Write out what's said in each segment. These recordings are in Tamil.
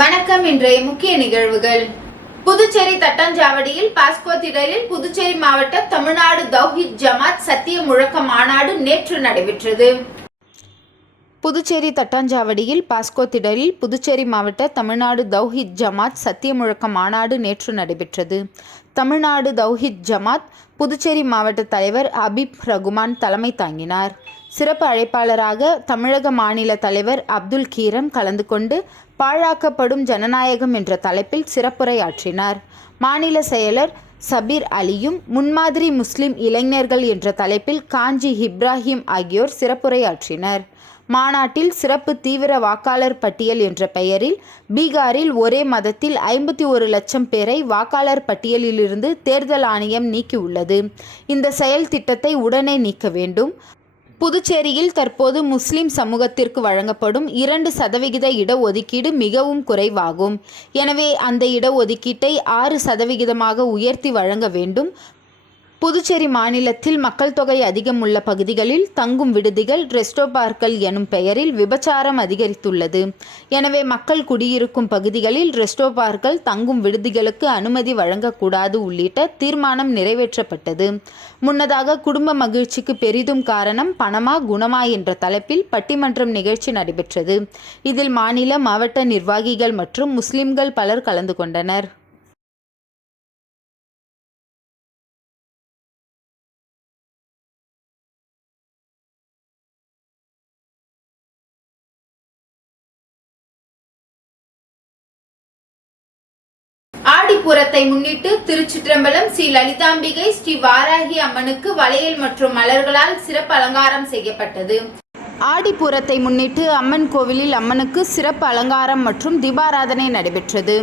வணக்கம். இன்றைய முக்கிய நிகழ்வுகள். புதுச்சேரி தட்டாஞ்சாவடியில் பாஸ்கோ திடலில் புதுச்சேரி மாவட்ட தமிழ்நாடு தௌஹீத் ஜமாத் சத்திய முழக்க மாநாடு நேற்று நடைபெற்றது. புதுச்சேரி தட்டாஞ்சாவடியில் பாஸ்கோ திடலில் புதுச்சேரி மாவட்ட தமிழ்நாடு தௌஹீத் ஜமாத் சத்திய முழக்க மாநாடு நேற்று நடைபெற்றது. தமிழ்நாடு தௌஹீத் ஜமாத் புதுச்சேரி மாவட்ட தலைவர் ஹபீப் ரகுமான் தலைமை தாங்கினார். சிறப்பு அழைப்பாளராக தமிழக மாநில தலைவர் அப்துல் கீரம் கலந்து கொண்டு பாழாக்கப்படும் ஜனநாயகம் என்ற தலைப்பில் சிறப்புரையாற்றினார். மாநில செயலர் சபீர் அலியும் முன்மாதிரி முஸ்லிம் இளைஞர்கள் என்ற தலைப்பில் காஞ்சி இப்ராஹிம் ஆகியோர் சிறப்புரையாற்றினர். மாநாட்டில் சிறப்பு தீவிர வாக்காளர் பட்டியல் என்ற பெயரில் பீகாரில் ஒரே மதத்தில் 51 லட்சம் பேரை வாக்காளர் பட்டியலிலிருந்து தேர்தல் ஆணையம் நீக்கியுள்ளது. இந்த செயல் திட்டத்தை உடனே நீக்க வேண்டும். புதுச்சேரியில் தற்போது முஸ்லிம் சமூகத்திற்கு வழங்கப்படும் 2% இடஒதுக்கீடு மிகவும் குறைவாகும். எனவே அந்த இடஒதுக்கீட்டை 6% உயர்த்தி வழங்க வேண்டும். புதுச்சேரி மாநிலத்தில் மக்கள் தொகை அதிகம் உள்ள பகுதிகளில் தங்கும் விடுதிகள், ரெஸ்டோபார்கள் எனும் பெயரில் விபச்சாரம் அதிகரித்துள்ளது. எனவே மக்கள் குடியிருக்கும் பகுதிகளில் ரெஸ்டோபார்கள், தங்கும் விடுதிகளுக்கு அனுமதி வழங்கக்கூடாது உள்ளிட்ட தீர்மானம் நிறைவேற்றப்பட்டது. முன்னதாக குடும்ப மகிழ்ச்சிக்கு பெரிதும் காரணம் பணமா குணமா என்ற தலைப்பில் பட்டிமன்றம் நிகழ்ச்சி நடைபெற்றது. இதில் மாநில, மாவட்ட நிர்வாகிகள் மற்றும் முஸ்லிம்கள் பலர் கலந்து கொண்டனர். ஆடிப்பூரத்தை முன்னிட்டு திருச்சிற்றம்பலம் ஸ்ரீ லலிதாம்பிகை ஸ்ரீ வாராகி அம்மனுக்கு வளையல் மற்றும் மலர்களால் சிறப்பு அலங்காரம் செய்யப்பட்டது. ஆடிப்பூரத்தை முன்னிட்டு அம்மன் கோவிலில் அம்மனுக்கு சிறப்பு அலங்காரம் மற்றும் தீபாராதனை நடைபெற்றது.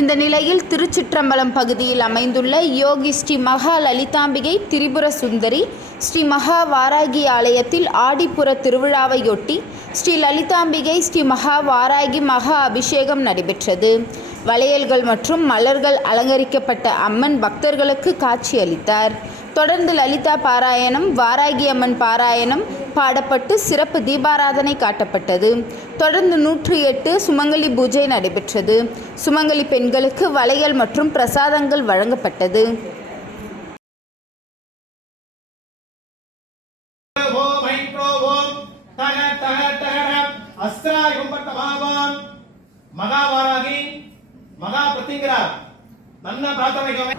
இந்த நிலையில் திருச்சிற்றம்பலம் பகுதியில் அமைந்துள்ள யோகி ஸ்ரீ மகா லலிதாம்பிகை திரிபுர சுந்தரி ஸ்ரீ மகா வாராகி ஆலயத்தில் ஆடிப்புற திருவிழாவையொட்டி ஸ்ரீ லலிதாம்பிகை ஸ்ரீ மகா வாராகி மகா அபிஷேகம் நடைபெற்றது. வளையல்கள் மற்றும் மலர்கள் அலங்கரிக்கப்பட்ட அம்மன் பக்தர்களுக்கு காட்சி அளித்தார். தொடர்ந்து லலிதா பாராயணம், வாராகி அம்மன் பாராயணம் பாடப்பட்டு சிறப்பு தீபாராதனை காட்டப்பட்டது. தொடர்ந்து 108 சுமங்கலி பூஜை நடைபெற்றது. சுமங்கலி பெண்களுக்கு வளையல் மற்றும் பிரசாதங்கள் வழங்கப்பட்டது.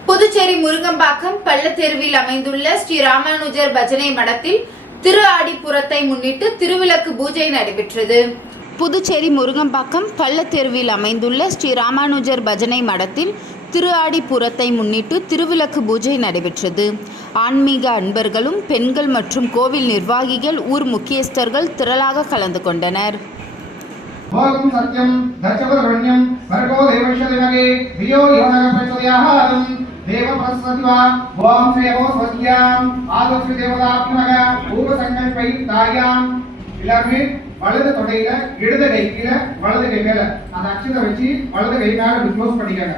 புதுச்சேரி முருங்கம்பாக்கம் பள்ளத்தெருவில் அமைந்துள்ள ஸ்ரீ ராமானுஜர் பஜனை மடத்தில் திரு ஆடிப்புரத்தை முன்னிட்டு திருவிளக்கு பூஜை நடைபெற்றது. புதுச்சேரி முருங்கம்பாக்கம் பள்ளத்தெருவில் அமைந்துள்ள ஸ்ரீ ராமானுஜர் பஜனை மடத்தில் திரு ஆடிப்புரத்தை முன்னிட்டு திருவிளக்கு பூஜை நடைபெற்றது. ஆன்மீக அன்பர்களும், பெண்கள் மற்றும் கோவில் நிர்வாகிகள், ஊர் முக்கியஸ்தர்கள் திரளாக கலந்து கொண்டனர். ஓம் சத்யம் தர்சவரண்யம் வர்கோ தேவஷதினகே தியோ யோனக பிரச்சோதயாஹாரம் தேவ பிரசதிவா ஓம் ஸ்ரீயோ ஸ்வஸ்யாம் ஆதஸ்ரீ தேவதாப்னக பூர்வ சங்கல்பை தாயாம். எல்லாருமே வலது தொடையில இடது கை கீழே, வலது கை மேல அந்த அக்ஷதை வச்சு வலது கை மேல க்ளோஸ் பண்ணிக்கங்க.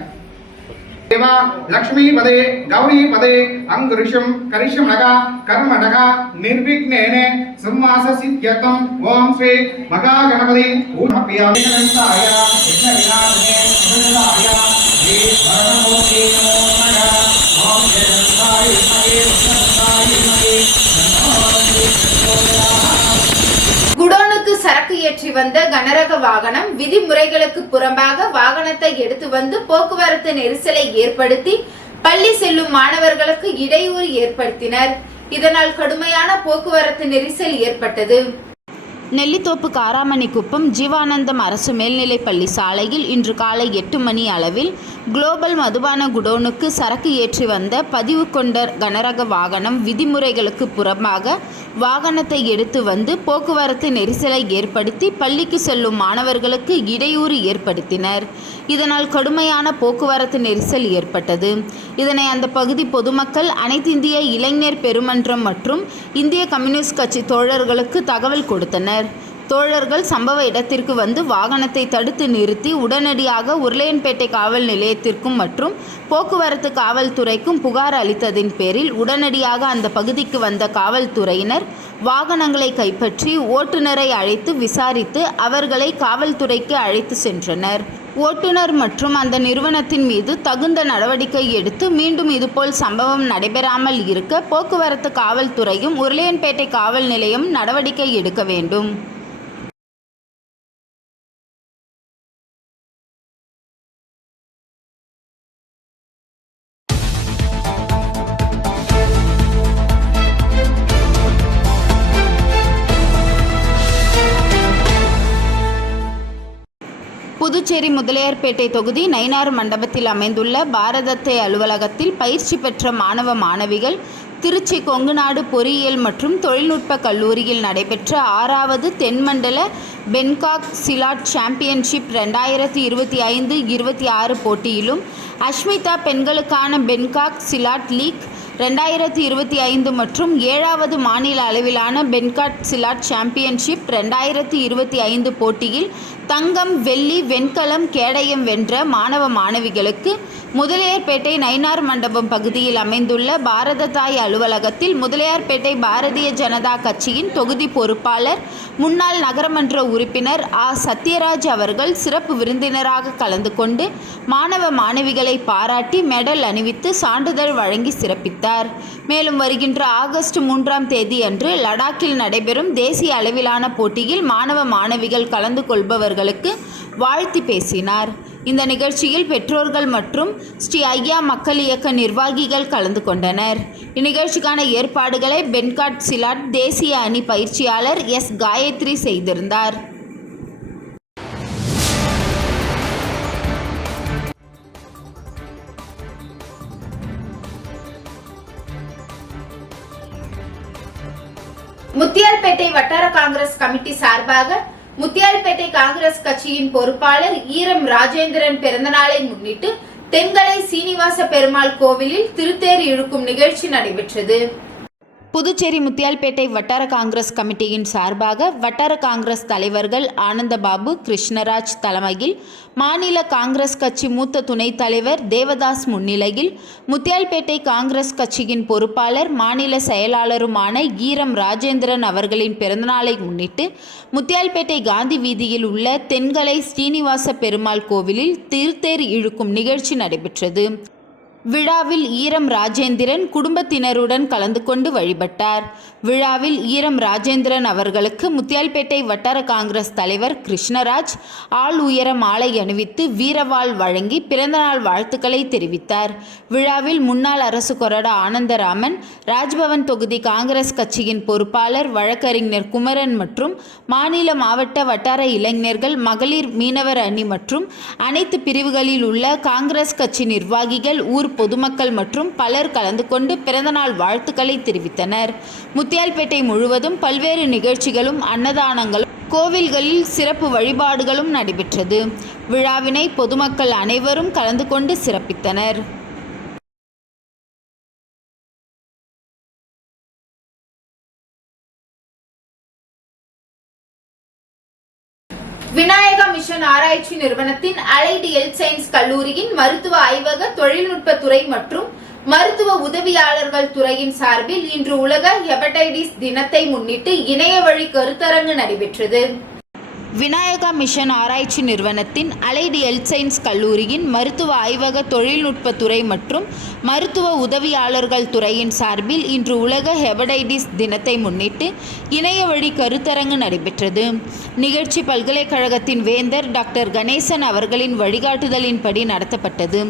தேவா லக்ஷ்மி பதே கௌரி பதே அங்குரிஷம் கரிஷம் நகா கர்மடகா நிர்விக்னேனே சம்மாச சித்யதம். ஓம் ஸ்ரீ மகா கணபதி ஊர்மபியாமி கணசாய விக்ன விநாசனே விநாசாய ஸ்ரீ பரமமூர்த்தி நமः. ஓம் ஜெயந்தாய மகே விஷ்ணாய மகே குடோனுக்கு சரக்கு ஏற்றி வந்த கனரக வாகனம் விதிமுறைகளுக்கு புறம்பாக வாகனத்தை எடுத்து வந்து போக்குவரத்து நெரிசலை ஏற்படுத்தி பள்ளி செல்லும் மாணவர்களுக்கு இடையூறு ஏற்படுத்தினர். இதனால் கடுமையான போக்குவரத்து நெரிசல் ஏற்பட்டது. நெல்லித்தோப்பு காராமணிக்குப்பம் ஜீவானந்தம் அரசு மேல்நிலைப்பள்ளி சாலையில் இன்று காலை 8 மணி அளவில் குளோபல் மதுபான குடோனுக்கு சரக்கு ஏற்றி வந்த பதிவு கொண்ட கனரக வாகனம் விதிமுறைகளுக்கு புறம்பாக வாகனத்தை எடுத்து வந்து போக்குவரத்து நெரிசலை ஏற்படுத்தி பள்ளிக்கு செல்லும் மாணவர்களுக்கு இடையூறு ஏற்படுத்தினர். இதனால் கடுமையான போக்குவரத்து நெரிசல் ஏற்பட்டது. இதனை அந்த பகுதி பொதுமக்கள், அனைத்திந்திய இளைஞர் பெருமன்றம் மற்றும் இந்திய கம்யூனிஸ்ட் கட்சி தோழர்களுக்கு தகவல் கொடுத்தனர். தோழர்கள் சம்பவ இடத்திற்கு வந்து வாகனத்தை தடுத்து நிறுத்தி உடனடியாக உருளையன்பேட்டை காவல் நிலையத்திற்கும் மற்றும் போக்குவரத்து காவல்துறைக்கும் புகார் அளித்ததின் பேரில் உடனடியாக அந்த பகுதிக்கு வந்த காவல்துறையினர் வாகனங்களை கைப்பற்றி ஓட்டுநரை அழைத்து விசாரித்து அவர்களை காவல்துறைக்கு அழைத்து சென்றனர். ஓட்டுநர் மற்றும் அந்த நிறுவனத்தின் மீது தகுந்த நடவடிக்கை எடுத்து மீண்டும் இதுபோல் சம்பவம் நடைபெறாமல் இருக்க போக்குவரத்து காவல்துறையும் உருளையன்பேட்டை காவல் நிலையம் நடவடிக்கை எடுக்க வேண்டும். புதுச்சேரி முதலியார்பேட்டை தொகுதி நயினார் மண்டபத்தில் அமைந்துள்ள பாரதத்தை அலுவலகத்தில் பயிற்சி பெற்ற மாணவ மாணவிகள் திருச்சி கொங்குநாடு பொறியியல் மற்றும் தொழில்நுட்ப கல்லூரியில் நடைபெற்ற 6வது தென்மண்டல பென்காக் சிலாட் சாம்பியன்ஷிப் 2025-26 போட்டியிலும் அஷ்மிதா பெண்களுக்கான பென்காக் சிலாட் லீக் 2025 மற்றும் 7வது மாநில அளவிலான பென்காக் சிலாட் சாம்பியன்ஷிப் 2025 போட்டியில் தங்கம், வெள்ளி, வெண்கலம், கேடயம் வென்ற மாணவ மாணவிகளுக்கு முதலியார்பேட்டை நயினார் மண்டபம் பகுதியில் அமைந்துள்ள பாரத தாய் அலுவலகத்தில் முதலியார்பேட்டை பாரதிய ஜனதா கட்சியின் தொகுதி பொறுப்பாளர் முன்னாள் நகரமன்ற உறுப்பினர் சத்யராஜ் அவர்கள் சிறப்பு விருந்தினராக கலந்து கொண்டு மாணவ மாணவிகளை பாராட்டி மெடல் அணிவித்து சான்றிதழ் வழங்கி சிறப்பித்தார். மேலும் வருகின்ற ஆகஸ்ட் 3ஆம் தேதி அன்று லடாக்கில் நடைபெறும் தேசிய அளவிலான போட்டியில் மாணவ மாணவிகள் கலந்து கொள்பவர்களுக்கு வாழ்த்தி பேசினார். இந்த நிகழ்ச்சியில் பெற்றோர்கள் மற்றும் ஸ்ரீ ஐயா மக்கள் இயக்க நிர்வாகிகள் கலந்து கொண்டனர். இந்நிகழ்ச்சிக்கான ஏற்பாடுகளை பென்காட் சிலாட் தேசிய அணி பயிற்சியாளர் எஸ். காயத்ரி செய்திருந்தார். முத்தியால்பேட்டை வட்டார காங்கிரஸ் கமிட்டி சார்பாக முத்தியால்பேட்டை காங்கிரஸ் கட்சியின் பொறுப்பாளர் ஈரம் ராஜேந்திரன் பிறந்தநாளை முன்னிட்டு தென்கலை சீனிவாச பெருமாள் கோவிலில் திருத்தேர் இழுக்கும் நிகழ்ச்சி நடைபெற்றது. புதுச்சேரி முத்தியால்பேட்டை வட்டார காங்கிரஸ் கமிட்டியின் சார்பாக வட்டார காங்கிரஸ் தலைவர்கள் ஆனந்தபாபு, கிருஷ்ணராஜ் தலைமையில் மாநில காங்கிரஸ் கட்சி மூத்த துணைத் தலைவர் தேவதாஸ் முன்னிலையில் முத்தியால்பேட்டை காங்கிரஸ் கட்சியின் பொறுப்பாளர் மாநில செயலாளருமான ஈரம் ராஜேந்திரன் அவர்களின் பிறந்தநாளை முன்னிட்டு முத்தியால்பேட்டை காந்தி வீதியில் உள்ள தென்கலை ஸ்ரீனிவாச பெருமாள் கோவிலில் திருத்தேர் இழுக்கும் நிகழ்ச்சி நடைபெற்றது. விழாவில் ஈரம் ராஜேந்திரன் குடும்பத்தினருடன் கலந்து கொண்டு வழிபட்டார். விழாவில் ஈரம் ராஜேந்திரன் அவர்களுக்கு முத்தியால்பேட்டை வட்டார காங்கிரஸ் தலைவர் கிருஷ்ணராஜ் ஆள் உயர மாலை அணிவித்து வீரவாள் வழங்கி பிறந்தநாள் வாழ்த்துக்களை தெரிவித்தார். விழாவில் முன்னாள் அரசு கொறடா ஆனந்தராமன், ராஜ்பவன் தொகுதி காங்கிரஸ் கட்சியின் பொறுப்பாளர் வழக்கறிஞர் குமரன் மற்றும் மாநில மாவட்ட வட்டார இளைஞர்கள், மகளிர், மீனவர் அணி மற்றும் அனைத்து பிரிவுகளில் உள்ள காங்கிரஸ் கட்சி நிர்வாகிகள், ஊர் பொதுமக்கள் மற்றும் பலர் கலந்து கொண்டு பிறந்தநாள் வாழ்த்துக்களை தெரிவித்தனர். முத்தியால்பேட்டை முழுவதும் பல்வேறு நிகழ்ச்சிகளும் அன்னதானங்களும் கோவில்களில் சிறப்பு வழிபாடுகளும் நடைபெற்றது. விழாவினை பொதுமக்கள் அனைவரும் கலந்து கொண்டு சிறப்பித்தனர். விநாயகா மிஷன் ஆராய்ச்சி நிறுவனத்தின் அலைடு ஹெல்த் சயின்ஸ் கல்லூரியின் மருத்துவ ஆய்வக தொழில்நுட்ப துறை மற்றும் மருத்துவ உதவியாளர்கள் துறையின் சார்பில் இன்று உலக ஹெபடைட்டிஸ் தினத்தை முன்னிட்டு இணைய வழி கருத்தரங்கு நடைபெற்றது. விநாயகா மிஷன் ஆராய்ச்சி நிறுவனத்தின் அலைடு ஹெல்த் சயின்ஸ் கல்லூரியின் மருத்துவ ஆய்வக தொழில்நுட்ப துறை மற்றும் மருத்துவ உதவியாளர்கள் துறையின் சார்பில் இன்று உலக ஹெபடைட்டிஸ் தினத்தை முன்னிட்டு இணைய வழி கருத்தரங்கு நடைபெற்றது. நிகழ்ச்சி பல்கலைக்கழகத்தின் வேந்தர் டாக்டர் கணேசன் அவர்களின் வழிகாட்டுதலின்படி நடத்தப்பட்டது.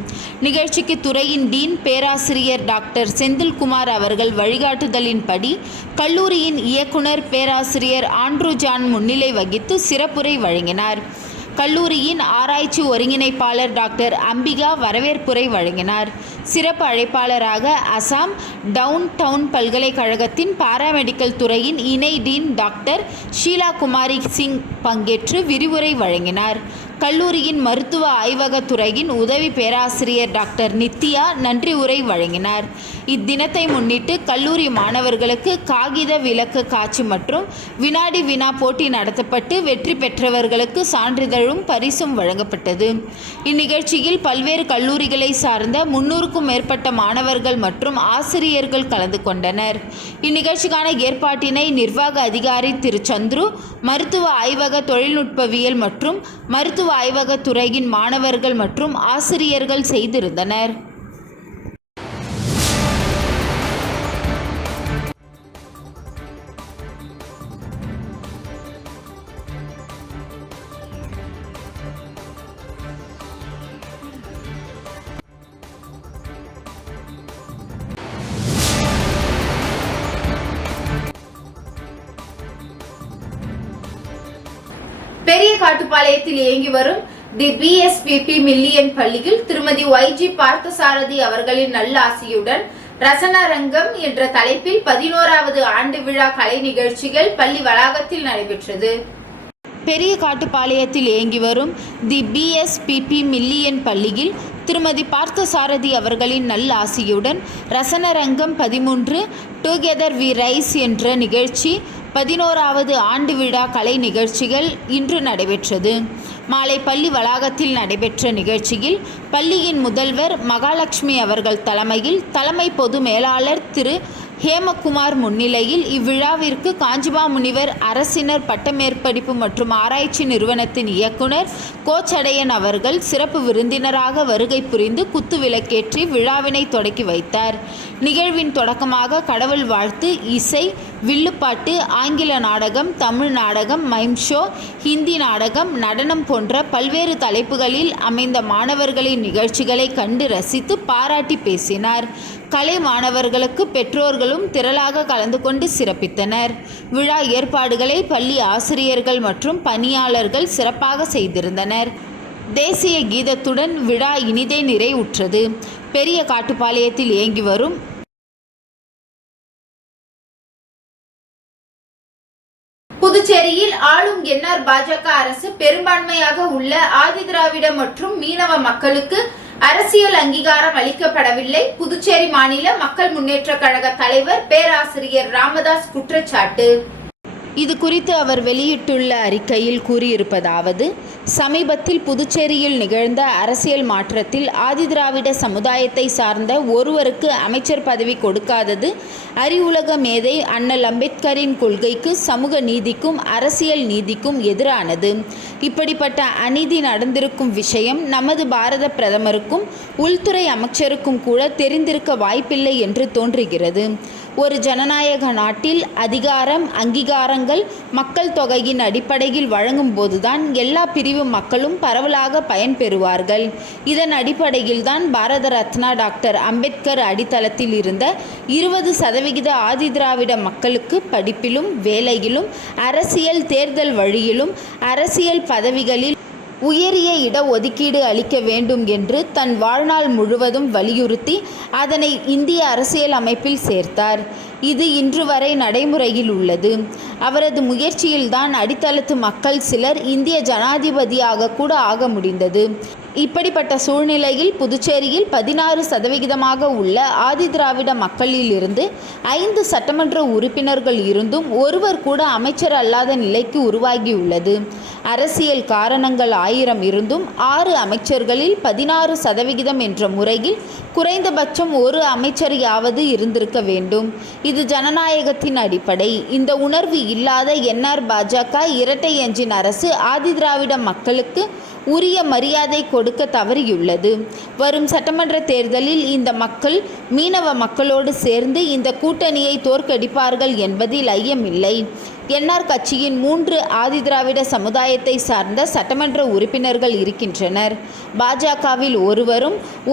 நிகழ்ச்சிக்கு துறையின் டீன் பேராசிரியர் டாக்டர் செந்தில்குமார் அவர்கள் வழிகாட்டுதலின்படி கல்லூரியின் இயக்குனர் பேராசிரியர் ஆண்ட்ரூ ஜான் முன்னிலை வகித்து சிறப்புரை வழங்கினார். கல்லூரியின் ஆராய்ச்சி ஒருங்கிணைப்பாளர் டாக்டர் அம்பிகா வரவேற்புரை வழங்கினார். சிறப்பு அழைப்பாளராக அசாம் டவுன் டவுன் பல்கலைக்கழகத்தின் பாராமெடிக்கல் துறையின் இணை டீன் டாக்டர் ஷீலா குமாரி சிங் பங்கேற்று விரிவுரை வழங்கினார். கல்லூரியின் மருத்துவ ஆய்வக துறையின் உதவி பேராசிரியர் டாக்டர் நித்யா நன்றி உரை வழங்கினார். இத்தினத்தை முன்னிட்டு கல்லூரி மாணவர்களுக்கு காகித விளக்கு காட்சி மற்றும் வினாடி வினா போட்டி நடத்தப்பட்டு வெற்றி பெற்றவர்களுக்கு சான்றிதழும் பரிசும் வழங்கப்பட்டது. இந்நிகழ்ச்சியில் பல்வேறு கல்லூரிகளை சார்ந்த 300க்கும் மேற்பட்ட மாணவர்கள் மற்றும் ஆசிரியர்கள் கலந்து கொண்டனர். இந்நிகழ்ச்சிக்கான ஏற்பாட்டினை நிர்வாக அதிகாரி திரு சந்துரு, மருத்துவ ஆய்வக தொழில்நுட்பவியல் மற்றும் மருத்துவ ஆய்வகத் துறையின் மாணவர்கள் மற்றும் ஆசிரியர்கள் செய்திருந்தனர். பெரிய காட்டுப்பாளையத்தில் இயங்கி வரும் தி BSPP மில்லியன் பள்ளியில் திருமதி YG பார்த்தசாரதி அவர்களின் நல்லாசியுடன் ரசனரங்கம் என்ற தலைப்பில் 11வது ஆண்டு விழா கலை நிகழ்ச்சிகள் பள்ளி வளாகத்தில் நடைபெற்றது. பெரிய காட்டுப்பாளையத்தில் இயங்கி வரும் தி BSPP மில்லியன் பள்ளியில் திருமதி பார்த்தசாரதி அவர்களின் நல்லாசியுடன் ரசனரங்கம் 13 டுகெதர் வி ரைஸ் என்ற நிகழ்ச்சி 11வது ஆண்டு விழா கலை நிகழ்ச்சிகள் இன்று நடைபெற்றது. மாலை பள்ளி வளாகத்தில் நடைபெற்ற நிகழ்ச்சியில் பள்ளியின் முதல்வர் மகாலட்சுமி அவர்கள் தலைமையில் தலைமை பொது மேலாளர் திரு ஹேமகுமார் முன்னிலையில் இவ்விழாவிற்கு காஞ்சிமா முனிவர் அரசினர் பட்டமேற்படிப்பு மற்றும் ஆராய்ச்சி நிறுவனத்தின் இயக்குனர் கோச்சடையன் அவர்கள் சிறப்பு விருந்தினராக வருகை புரிந்து குத்து விளக்கேற்றி விழாவினை தொடக்கி வைத்தார். நிகழ்வின் தொடக்கமாக கடவுள் வாழ்த்து, இசை, வில்லுப்பாட்டு, ஆங்கில நாடகம், தமிழ் நாடகம், மைம் ஷோ, ஹிந்தி நாடகம், நடனம் போன்ற பல்வேறு தலைப்புகளில் அமைந்த மாணவர்களின் நிகழ்ச்சிகளை கண்டு ரசித்து பாராட்டி பேசினார். கலை மாணவர்களுக்கு பெற்றோர்களும் திரளாக கலந்து கொண்டு சிறப்பித்தனர். விழா ஏற்பாடுகளை பள்ளி ஆசிரியர்கள் மற்றும் பணியாளர்கள் சிறப்பாக செய்திருந்தனர். தேசிய கீதத்துடன் விழா இனிதே நிறைவுற்றது. பெரிய காட்டுப்பாளையத்தில் இயங்கி வரும் புதுச்சேரியில் ஆளும் என்ஆர் பாஜக அரசு பெரும்பான்மையாக உள்ள ஆதிதிராவிட மற்றும் மீனவ மக்களுக்கு அரசியல் அங்கீகாரம் அளிக்கப்படவில்லை. புதுச்சேரி மாநில மக்கள் முன்னேற்ற கழக தலைவர் பேராசிரியர் ராமதாஸ் குற்றச்சாட்டு. இது குறித்து அவர் வெளியிட்டுள்ள அறிக்கையில் கூறியிருப்பதாவது: சமீபத்தில் புதுச்சேரியில் நிகழ்ந்த அரசியல் மாற்றத்தில் ஆதிதிராவிட சமுதாயத்தை சார்ந்த ஒருவருக்கு அமைச்சர் பதவி கொடுக்காதது அறிவுலக மேதை அண்ணல் அம்பேத்கரின் கொள்கைக்கு, சமூக நீதிக்கும் அரசியல் நீதிக்கும் எதிரானது. இப்படிப்பட்ட அநீதி நடந்திருக்கும் விஷயம் நமது பாரத பிரதமருக்கும் உள்துறை அமைச்சருக்கும் கூட தெரிந்திருக்க வாய்ப்பில்லை என்று தோன்றுகிறது. ஒரு ஜனநாயக நாட்டில் அதிகாரம், அங்கீகாரங்கள் மக்கள் தொகையின் அடிப்படையில் வழங்கும் போதுதான் எல்லா பிரிவு மக்களும் பரவலாக பயன்பெறுவார்கள். இதன் அடிப்படையில் தான் பாரத ரத்னா டாக்டர் அம்பேத்கர் அடித்தளத்தில் இருந்த 20% ஆதிதிராவிட மக்களுக்கு படிப்பிலும், வேலையிலும், அரசியல் தேர்தல் வழியிலும், அரசியல் பதவிகளில் உயரிய இட ஒதுக்கீடு அளிக்க வேண்டும் என்று தன் வாழ்நாள் முழுவதும் வலியுறுத்தி அதனை இந்திய அரசியல் அமைப்பில் சேர்த்தார். இது இன்று வரை நடைமுறையில் உள்ளது. அவரது முயற்சியில்தான் அடித்தளத்து மக்கள் சிலர் இந்திய ஜனாதிபதியாக கூட ஆக முடிந்தது. இப்படிப்பட்ட சூழ்நிலையில் புதுச்சேரியில் 16% உள்ள ஆதிதிராவிட மக்களில் இருந்து 5 சட்டமன்ற உறுப்பினர்கள் இருந்தும் ஒருவர் கூட அமைச்சர் அல்லாத நிலைக்கு உருவாகியுள்ளது. அரசியல் காரணங்கள் 1000 இருந்தும் 6 அமைச்சர்களில் 16% என்ற முறையில் குறைந்தபட்சம் ஒரு அமைச்சர் யாவது இருந்திருக்க வேண்டும். இது ஜனநாயகத்தின் அடிப்படை. இந்த உணர்வு இல்லாத என்ஆர் பாஜக இரட்டை எஞ்சின் அரசு ஆதிதிராவிட மக்களுக்கு உரிய மரியாதை கொடுக்க தவறியுள்ளது. வரும் சட்டமன்ற தேர்தலில் இந்த மக்கள் மீனவ மக்களோடு சேர்ந்து இந்த கூட்டணியை தோற்கடிப்பார்கள் என்பதில் ஐயமில்லை. என்ஆர் கட்சியின் 3 ஆதிதிராவிட சமுதாயத்தை சார்ந்த சட்டமன்ற உறுப்பினர்கள் இருக்கின்றனர். பாஜகவில்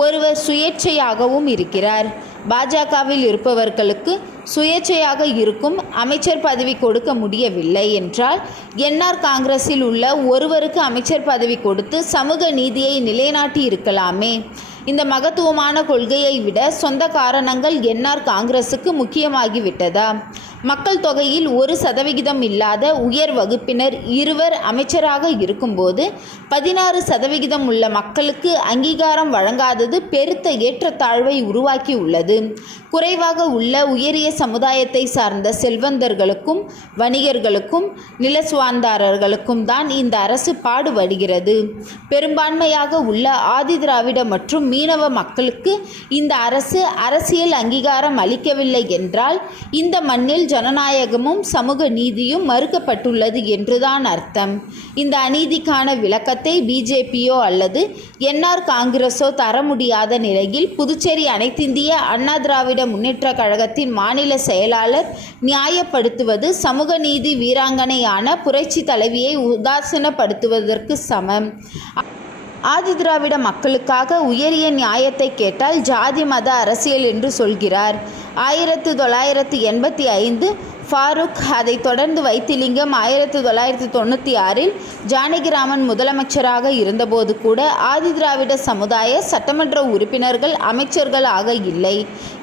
ஒருவர் சுயேட்சையாகவும் இருக்கிறார். பாஜகவில் இருப்பவர்களுக்கு சுயேட்சையாக இருக்கும் அமைச்சர் பதவி கொடுக்க முடியவில்லை என்றால் என்ஆர் காங்கிரஸில் உள்ள ஒருவருக்கு அமைச்சர் பதவி கொடுத்து சமூக நீதியை நிலைநாட்டி இருக்கலாமே. இந்த மகத்துவமான கொள்கையை விட சொந்த காரணங்கள் என்ஆர் காங்கிரசுக்கு முக்கியமாகிவிட்டதா? மக்கள் தொகையில் 1% இல்லாத உயர் வகுப்பினர் 2 அமைச்சராக இருக்கும்போது 16% உள்ள மக்களுக்கு அங்கீகாரம் வழங்காதது பெருத்த ஏற்றத்தாழ்வை உருவாக்கி உள்ளது. குறைவாக உள்ள உயரிய சமுதாயத்தை சார்ந்த செல்வந்தர்களுக்கும், வணிகர்களுக்கும், நிலசுவார்ந்தாரர்களுக்கும் தான் இந்த அரசு பாடுபடுகிறது. பெரும்பான்மையாக உள்ள ஆதிதிராவிட மற்றும் மீனவ மக்களுக்கு இந்த அரசு அரசியல் அங்கீகாரம் அளிக்கவில்லை என்றால் இந்த மண்ணில் ஜனநாயகமும் சமூக நீதியும் மறுக்கப்பட்டுள்ளது என்றுதான் அர்த்தம். இந்த அநீதிக்கான விளக்கத்தை பிஜேபியோ அல்லது என்ஆர் காங்கிரஸோ தர முடியாத நிலையில் புதுச்சேரி அனைத்திந்திய அண்ணா திராவிட முன்னேற்ற கழகத்தின் மாநில செயலாளர் நியாயப்படுத்துவது சமூக நீதி வீராங்கனையான புரட்சி தலைவியை உதாசீனப்படுத்துவதற்கு சமம். ஆதிதிராவிட மக்களுக்காக உயரிய நியாயத்தை கேட்டால் ஜாதி மத அரசியல் என்று சொல்கிறார். 1985 ஃபாரூக், அதைத் தொடர்ந்து வைத்திலிங்கம், 1996 ஜானகிராமன் முதலமைச்சராக இருந்தபோது கூட ஆதிதிராவிட சமுதாய சட்டமன்ற உறுப்பினர்கள் அமைச்சர்கள் ஆக இல்லை.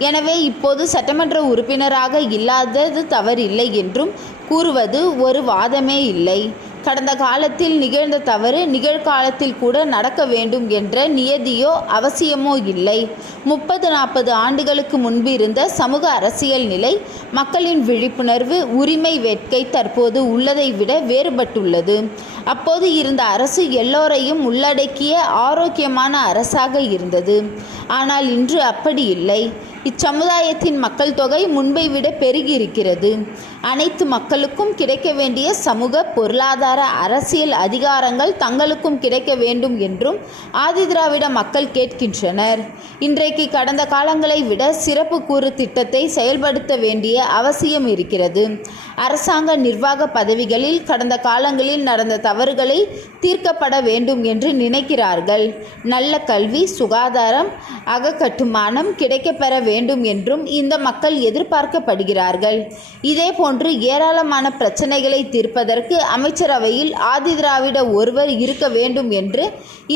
எனவே இப்போது சட்டமன்ற உறுப்பினராக இல்லாதது தவறில்லை என்றும் கூறுவது ஒரு வாதமே இல்லை. கடந்த காலத்தில் நிகழ்ந்த தவறு நிகழ்காலத்தில் கூட நடக்க வேண்டும் என்ற நியதியோ அவசியமோ இல்லை. 30-40 ஆண்டுகளுக்கு முன்பு இருந்த சமூக அரசியல் நிலை, மக்களின் விழிப்புணர்வு, உரிமை வேட்கை தற்போது உள்ளதை விட வேறுபட்டுள்ளது. அப்போது இருந்த அரசு எல்லோரையும் உள்ளடக்கிய ஆரோக்கியமான அரசாக இருந்தது. ஆனால் இன்று அப்படி இல்லை. இச்சமுதாயத்தின் மக்கள் தொகை முன்பை விட பெருகியிருக்கிறது. அனைத்து மக்களுக்கும் கிடைக்க வேண்டிய சமூக, பொருளாதார, அரசியல் அதிகாரங்கள் தங்களுக்கும் கிடைக்க வேண்டும் என்றும் ஆதிதிராவிட மக்கள் கேட்கின்றனர். இன்றைக்கு கடந்த காலங்களை விட சிறப்பு கூறு திட்டத்தை செயல்படுத்த வேண்டிய அவசியம் இருக்கிறது. அரசாங்க நிர்வாக பதவிகளில் கடந்த காலங்களில் நடந்த தவறுகளை தீர்க்கப்பட வேண்டும் என்று நினைக்கிறார்கள். நல்ல கல்வி, சுகாதாரம், அகக்கட்டுமானம் கிடைக்கப்பெற வேண்டும் என்றும் இந்த மக்கள் எதிர்பார்க்கப்படுகிறார்கள். இதேபோன்று ஏராளமான பிரச்சனைகளை தீர்ப்பதற்கு அமைச்சரவையில் ஆதிதிராவிட ஒருவர் இருக்க வேண்டும் என்று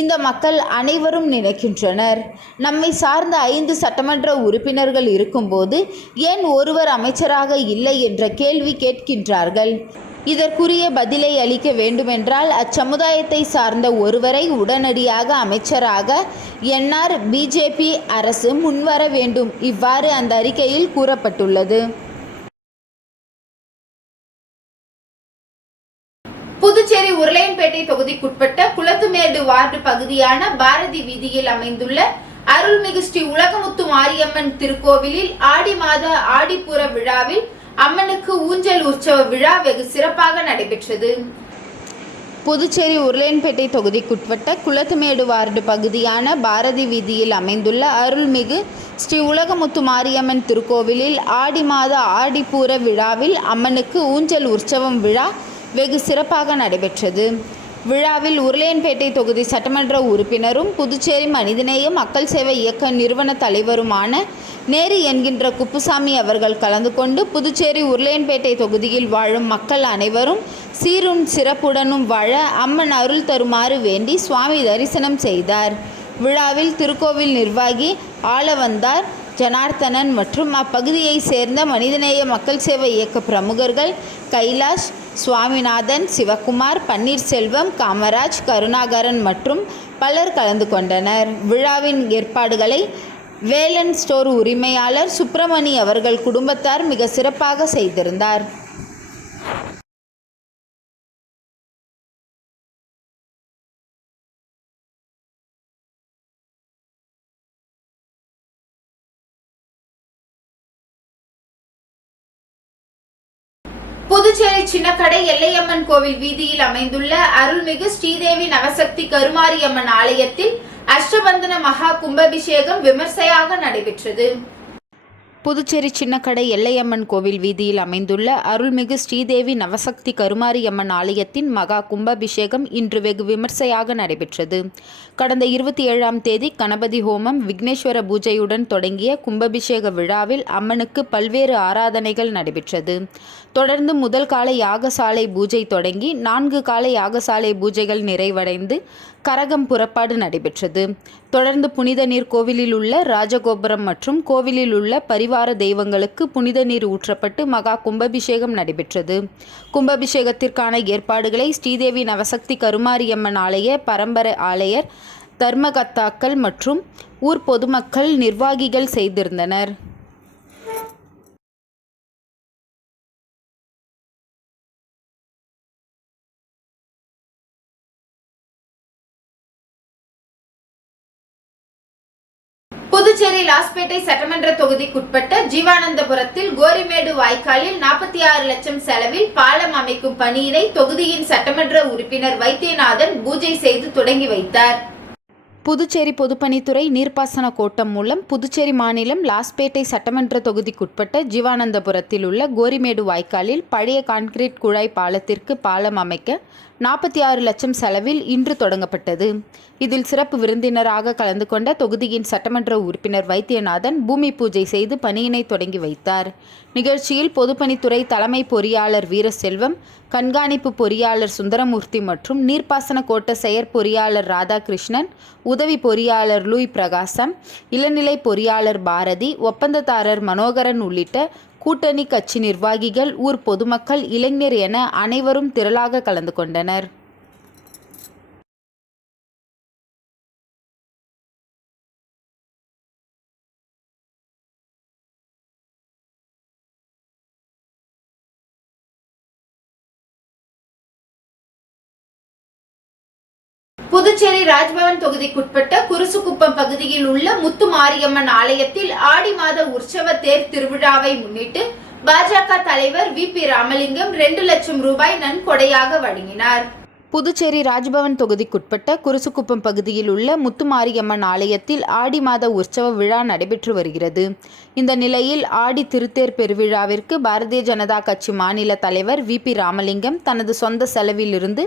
இந்த மக்கள் அனைவரும் நினைக்கின்றனர். நம்மை சார்ந்த 5 சட்டமன்ற உறுப்பினர்கள் இருக்கும்போது ஏன் ஒருவர் அமைச்சராக இல்லை என்ற கேள்வி கேட்கின்றார்கள். இதற்குரிய பதிலை அளிக்க வேண்டுமென்றால் அச்சமுதாயத்தை சார்ந்த ஒருவரை உடனடியாக அமைச்சராக என்ஆர் பிஜேபி அரசு முன்வர வேண்டும். இவ்வாறு அந்த அறிக்கையில் கூறப்பட்டுள்ளது. புதுச்சேரி உருளையன்பேட்டை தொகுதிக்குட்பட்ட குளத்துமேடு வார்டு பகுதியான பாரதி வீதியில் அமைந்துள்ள அருள்மிகு ஸ்ரீ உலகமுத்து மாரியம்மன் திருக்கோவிலில் ஆடி மாத ஆடிப்பூர விழாவில் அம்மனுக்கு ஊஞ்சல் உற்சவ விழா வெகு சிறப்பாக நடைபெற்றது. புதுச்சேரி உருளையன்பேட்டை தொகுதிக்குட்பட்ட குளத்துமேடு வார்டு பகுதியான பாரதி வீதியில் அமைந்துள்ள அருள்மிகு ஸ்ரீ உலகமுத்து மாரியம்மன் திருக்கோவிலில் ஆடி மாத ஆடிப்பூர விழாவில் அம்மனுக்கு ஊஞ்சல் உற்சவம் விழா வெகு சிறப்பாக நடைபெற்றது. விழாவில் உருளையன்பேட்டை தொகுதி சட்டமன்ற உறுப்பினரும் புதுச்சேரி மனிதநேய மக்கள் சேவை இயக்க நிறுவன தலைவருமான நேரு என்கின்ற குப்புசாமி அவர்கள் கலந்து கொண்டு புதுச்சேரி உருளையன்பேட்டை தொகுதியில் வாழும் மக்கள் அனைவரும் சீரும் சிறப்புடனும் வாழ அம்மன் அருள் தருமாறு வேண்டி சுவாமி தரிசனம் செய்தார். விழாவில் திருக்கோவில் நிர்வாகி ஆளவந்தார் ஜனார்த்தனன் மற்றும் அப்பகுதியை சேர்ந்த மனிதநேய மக்கள் சேவை இயக்க பிரமுகர்கள் கைலாஷ், சுவாமிநாதன், சிவகுமார், பன்னீர்செல்வம், காமராஜ், கருணாகரன் மற்றும் பலர் கலந்து கொண்டனர். விழாவின் ஏற்பாடுகளை வேலன் ஸ்டோர் உரிமையாளர் சுப்பிரமணி அவர்கள் குடும்பத்தார் மிக சிறப்பாக செய்திருந்தார். புதுச்சேரி சின்னக்கடை எல்லையம்மன் கோவில் வீதியில் அமைந்துள்ள அருள்மிகு ஸ்ரீதேவி நவசக்தி கருமாரியம்மன் ஆலயத்தில் அஷ்டபந்தன மகா கும்பாபிஷேகம் விமர்சையாக நடைபெற்றது. புதுச்சேரி சின்னக்கடை எல்லையம்மன் கோவில் வீதியில் அமைந்துள்ள அருள்மிகு ஸ்ரீதேவி நவசக்தி கருமாரியம்மன் ஆலயத்தின் மகா கும்பாபிஷேகம் இன்று வெகு விமர்சையாக நடைபெற்றது. கடந்த 27ஆம் தேதி கணபதி ஹோமம், விக்னேஸ்வர பூஜையுடன் தொடங்கிய கும்பாபிஷேக விழாவில் அம்மனுக்கு பல்வேறு ஆராதனைகள் நடைபெற்றது. தொடர்ந்து முதல் கால யாகசாலை பூஜை தொடங்கி 4 கால யாகசாலை பூஜைகள் நிறைவடைந்து கரகம் புறப்பாடு நடைபெற்றது. தொடர்ந்து புனித நீர் கோவிலில் உள்ள ராஜகோபுரம் மற்றும் கோவிலில் உள்ள பரிவார தெய்வங்களுக்கு புனித நீர் ஊற்றப்பட்டு மகா கும்பாபிஷேகம் நடைபெற்றது. கும்பாபிஷேகத்திற்கான ஏற்பாடுகளை ஸ்ரீதேவி நவசக்தி கருமாரியம்மன் ஆலய பரம்பரை ஆலயர், தர்மகர்த்தாக்கள் மற்றும் ஊர் பொதுமக்கள் நிர்வாகிகள் செய்திருந்தனர். புதுச்சேரி லாஸ்பேட்டை சட்டமன்ற தொகுதிக்குட்பட்ட ஜீவானந்தபுரத்தில் கோரிமேடு வாய்க்காலில் 46 லட்சம் செலவில் பாலம் அமைக்கும் பணியினை தொகுதியின் சட்டமன்ற உறுப்பினர் வைத்தியநாதன் பூஜை செய்து தொடங்கி வைத்தார். புதுச்சேரி பொதுப்பணித்துறை நீர்ப்பாசன கோட்டம் மூலம் புதுச்சேரி மாநிலம் லாஸ்பேட்டை சட்டமன்ற தொகுதிக்குட்பட்ட ஜீவானந்தபுரத்தில் உள்ள கோரிமேடு வாய்க்காலில் பழைய கான்கிரீட் குழாய் பாலத்திற்கு பாலம் அமைக்க 46 லட்சம் செலவில் இன்று தொடங்கப்பட்டது. இதில் சிறப்பு விருந்தினராக கலந்து கொண்ட தொகுதியின் சட்டமன்ற உறுப்பினர் வைத்தியநாதன் பூமி பூஜை செய்து பணியினை தொடங்கி வைத்தார். நிகழ்ச்சியில் பொதுப்பணித்துறை தலைமை பொறியாளர் வீரசெல்வம், கண்காணிப்பு பொறியாளர் சுந்தரமூர்த்தி மற்றும் நீர்ப்பாசன கோட்ட செயற்பொறியாளர் ராதாகிருஷ்ணன், உதவி பொறியாளர் லூய் பிரகாசம், இளநிலை பொறியாளர் பாரதி, ஒப்பந்ததாரர் மனோகரன் உள்ளிட்ட கூட்டணி கட்சி நிர்வாகிகள், ஊர் பொதுமக்கள், இளைஞர் என அனைவரும் திரளாக கலந்து கொண்டனர். புதுச்சேரி ராஜ்பவன் தொகுதிக்குட்பட்ட குருசுக்குப்பம் பகுதியில் உள்ள முத்து மாரியம்மன் ஆலயத்தில் ஆடி மாத உற்சவ தேர் திருவிழாவை முன்னிட்டு பாஜக தலைவர் VP ராமலிங்கம் 2 லட்சம் ரூபாய் நன்கொடையாக வழங்கினார். புதுச்சேரி ராஜ்பவன் தொகுதிக்குட்பட்ட குருசுக்குப்பம் பகுதியில் உள்ள முத்துமாரியம்மன் ஆலயத்தில் ஆடி மாத உற்சவ விழா நடைபெற்று வருகிறது. இந்த நிலையில் ஆடி திருத்தேர் பெருவிழாவிற்கு பாரதிய ஜனதா கட்சி மாநில தலைவர் VP ராமலிங்கம் தனது சொந்த செலவிலிருந்து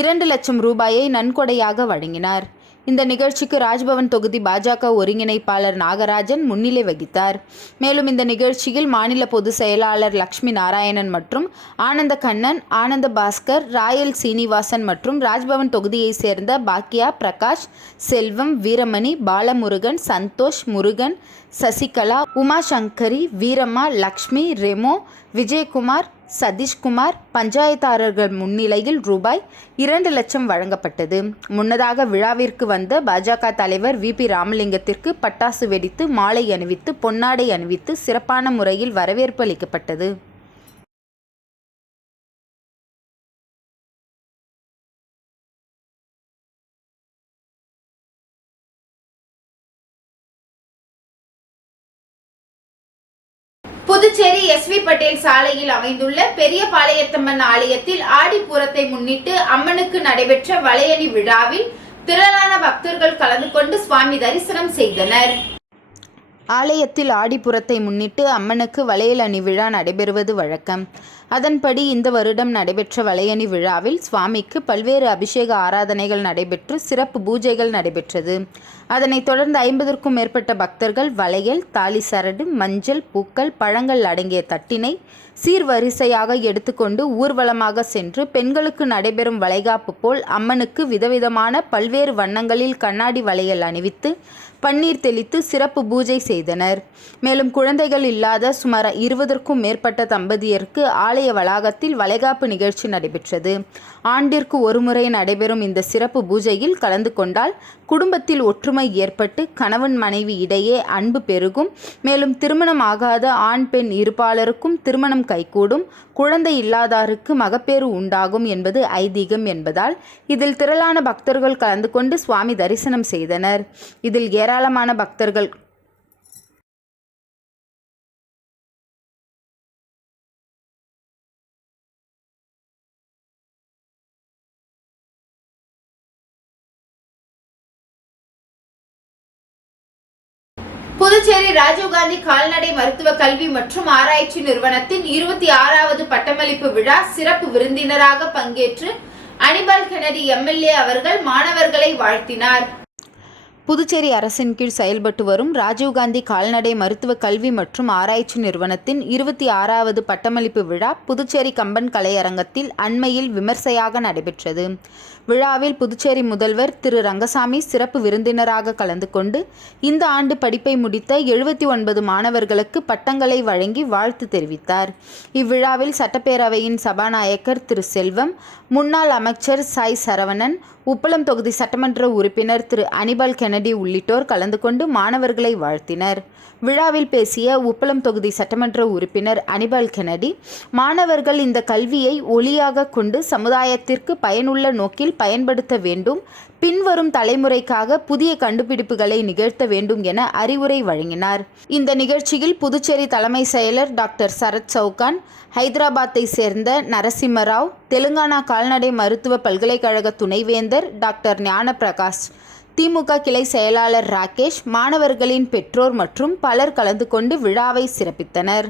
2 லட்சம் ரூபாயை நன்கொடையாக வழங்கினார். இந்த நிகழ்ச்சிக்கு ராஜ்பவன் தொகுதி பாஜக ஒருங்கிணைப்பாளர் நாகராஜன் முன்னிலை வகித்தார். மேலும் இந்த நிகழ்ச்சியில் மாநில பொதுச் செயலாளர் லட்சுமி நாராயணன் மற்றும் ஆனந்த கண்ணன், ஆனந்த பாஸ்கர், ராயல் சீனிவாசன் மற்றும் ராஜ்பவன் தொகுதியைச் சேர்ந்த பாக்கியா, பிரகாஷ், செல்வம், வீரமணி, பாலமுருகன், சந்தோஷ், முருகன், சசிகலா, உமாசங்கரி, வீரம்மா, லக்ஷ்மி, ரெமோ, விஜயகுமார், சதீஷ்குமார் பஞ்சாயத்தாளர்கள் முன்னிலையில் ரூபாய் 2 லட்சம் வழங்கப்பட்டது. முன்னதாக விழாவிற்கு வந்த பாஜக தலைவர் VP ராமலிங்கத்திற்கு பட்டாசு வெடித்து, மாலை அணிவித்து, பொன்னாடை அணிவித்து சிறப்பான முறையில் வரவேற்பு அளிக்கப்பட்டது. புதுச்சேரி SV பட்டேல் சாலையில் அமைந்துள்ள பெரிய பாளையத்தம்மன் ஆலயத்தில் ஆடிப்பூரத்தை முன்னிட்டு அம்மனுக்கு நடைபெற்ற வளையணி விழாவில் திரளான பக்தர்கள் கலந்து கொண்டு சுவாமி தரிசனம் செய்தனர். ஆலயத்தில் ஆடிப்புறத்தை முன்னிட்டு அம்மனுக்கு வளையல் அணி விழா நடைபெறுவது வழக்கம். அதன்படி இந்த வருடம் நடைபெற்ற வளையணி விழாவில் சுவாமிக்கு பல்வேறு அபிஷேக ஆராதனைகள் நடைபெற்று சிறப்பு பூஜைகள் நடைபெற்றது. அதனைத் தொடர்ந்து 50க்கும் மேற்பட்ட பக்தர்கள் வளையல், தாலி சரடு, மஞ்சள், பூக்கள், பழங்கள் அடங்கிய தட்டினை சீர்வரிசையாக எடுத்துக்கொண்டு ஊர்வலமாக சென்று பெண்களுக்கு நடைபெறும் வளைகாப்பு போல் அம்மனுக்கு விதவிதமான பல்வேறு வண்ணங்களில் கண்ணாடி வளையல் அணிவித்து பன்னீர் தெளித்து சிறப்பு பூஜை செய்தனர். மேலும் குழந்தைகள் இல்லாத சுமார் 20க்கும் மேற்பட்ட தம்பதியருக்கு ஆலய வளாகத்தில் வளைகாப்பு நிகழ்ச்சி நடைபெற்றது. ஆண்டிற்கு ஒருமுறை நடைபெறும் இந்த சிறப்பு பூஜையில் கலந்து கொண்டால் குடும்பத்தில் ஒற்றுமை ஏற்பட்டு கணவன் மனைவி இடையே அன்பு பெருகும். மேலும் திருமணம் ஆகாத ஆண் பெண் இருபாலருக்கும் திருமணம் கைகூடும், குழந்தை இல்லாதாருக்கு மகப்பேறு உண்டாகும் என்பது ஐதீகம் என்பதால் இதில் திரளான பக்தர்கள் கலந்து கொண்டு சுவாமி தரிசனம் செய்தனர். இதில் ஏராளமான பக்தர்கள் புதுச்சேரி ராஜீவ்காந்தி கால்நடை மருத்துவ கல்வி மற்றும் ஆராய்ச்சி நிறுவனத்தின் 26வது பட்டமளிப்பு விழா சிறப்பு விருந்தினராக பங்கேற்று அனிபால் கென்னடி MLA அவர்கள் மாணவர்களை வாழ்த்தினார். புதுச்சேரி அரசின் கீழ் செயல்பட்டு வரும் ராஜீவ்காந்தி கால்நடை மருத்துவ கல்வி மற்றும் ஆராய்ச்சி நிறுவனத்தின் 26வது பட்டமளிப்பு விழா புதுச்சேரி கம்பன் கலையரங்கத்தில் அண்மையில் விமர்சையாக நடைபெற்றது. விழாவில் புதுச்சேரி முதல்வர் திரு ரங்கசாமி சிறப்பு விருந்தினராக கலந்து கொண்டு இந்த ஆண்டு படிப்பை முடித்த 79 மாணவர்களுக்கு பட்டங்களை வழங்கி வாழ்த்து தெரிவித்தார். இவ்விழாவில் சட்டப்பேரவையின் சபாநாயகர் திரு செல்வம், முன்னாள் அமைச்சர் சாய் சரவணன், உப்பளம் தொகுதி சட்டமன்ற உறுப்பினர் திரு அனிபால் கென்னடி உள்ளிட்டோர் கலந்து கொண்டு மாணவர்களை வாழ்த்தினர். விழாவில் பேசிய உப்பளம் தொகுதி சட்டமன்ற உறுப்பினர் அனிபால் கென்னடி, மாணவர்கள் இந்த கல்வியை ஒளியாக கொண்டு சமுதாயத்திற்கு பயனுள்ள நோக்கில் பயன்படுத்த வேண்டும், பின்வரும் தலைமுறைக்காக புதிய கண்டுபிடிப்புகளை நிகழ்த்த வேண்டும் என அறிவுரை வழங்கினார். இந்த நிகழ்ச்சியில் புதுச்சேரி தலைமை செயலர் டாக்டர் சரத் சவுகான், ஹைதராபாத்தை சேர்ந்த நரசிம்மராவ், தெலுங்கானா கால்நடை மருத்துவ பல்கலைக்கழக துணைவேந்தர் டாக்டர் ஞான பிரகாஷ், திமுக கிளை செயலாளர் ராகேஷ், மாணவர்களின் பெற்றோர் மற்றும் பலர் கலந்து கொண்டு விழாவை சிறப்பித்தனர்.